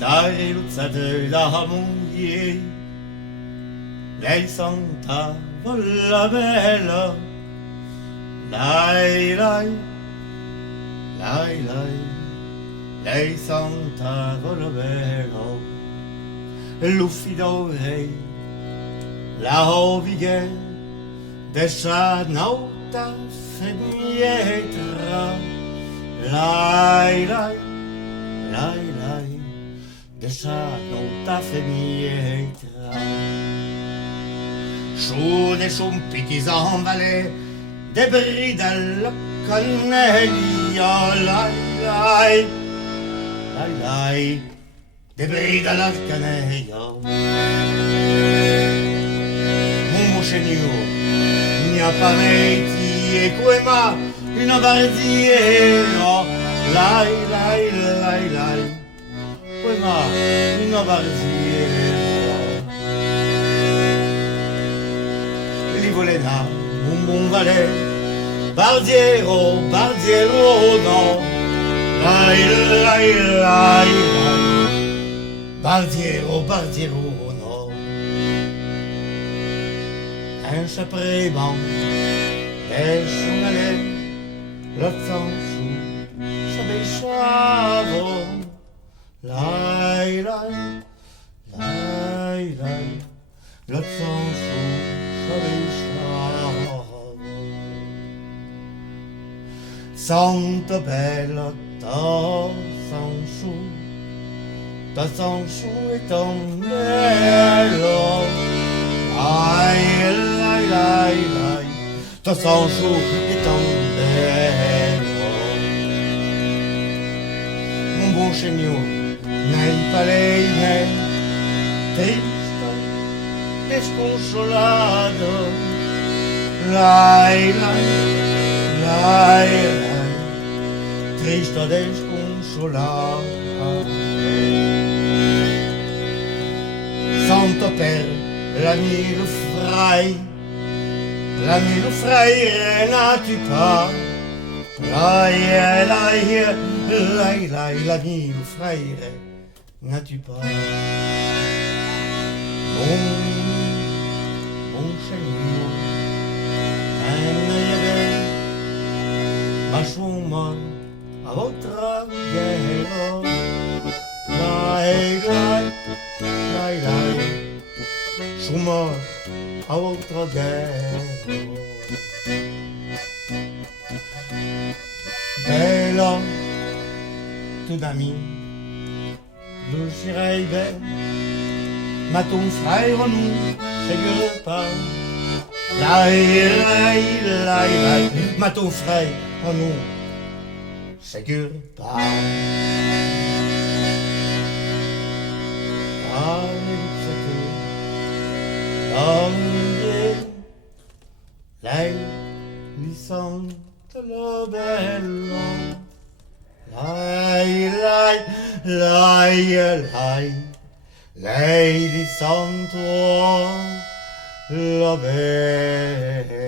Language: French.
dare luzzate da moglie, lei santa volla bella, lei, lei, lei, lei, lei santa volla bella, l'uffidore, la ovighe, dessa nauta fenietra, lei, lei, lei, lei, dessa nauta fenietra. Su des sompiti en vallée, des brides à la cannella, lai, lai, lai, lai, des brides à la cannella. Mon cheniot, n'y a pas meiti e quema, une bardiera, lai, lai, lai, lai, quema, une bardiera. Volena, un valet, bardiero, bardiero, no, lai, lai, lai, lai, bardiero, bardiero, no. Un chaperon, des journalets, le sang sous, j'avais chavo, lai, lai, lai, lai, le sang sous. Santa bella ta Sancho est ton bello, aïe, lai, lai, lai, ta Sancho est ton bello. Mon bon cheniot, n'aime pas les mains, triste, desconsolado, lai, lai, lai, lai, triste desconsolado. Santo per l'ami le frai, n'as-tu pas? Lai, lai, lai, lai, l'ami le frère, n'as-tu pas? Mon cheniot, Machuma a votre guerre, lai, lai, lai, lai, chuma a votre guerre. Bella, tout ami, nous j'irai bien, ma ton frère nous, c'est pas. Lai, lai, lai, lai, ma ton frère en nous, Ségur pas. Allez, c'était l'ennuyé, lei, li sente la bella, lei, lei, lei, lei, lei li sente la bella.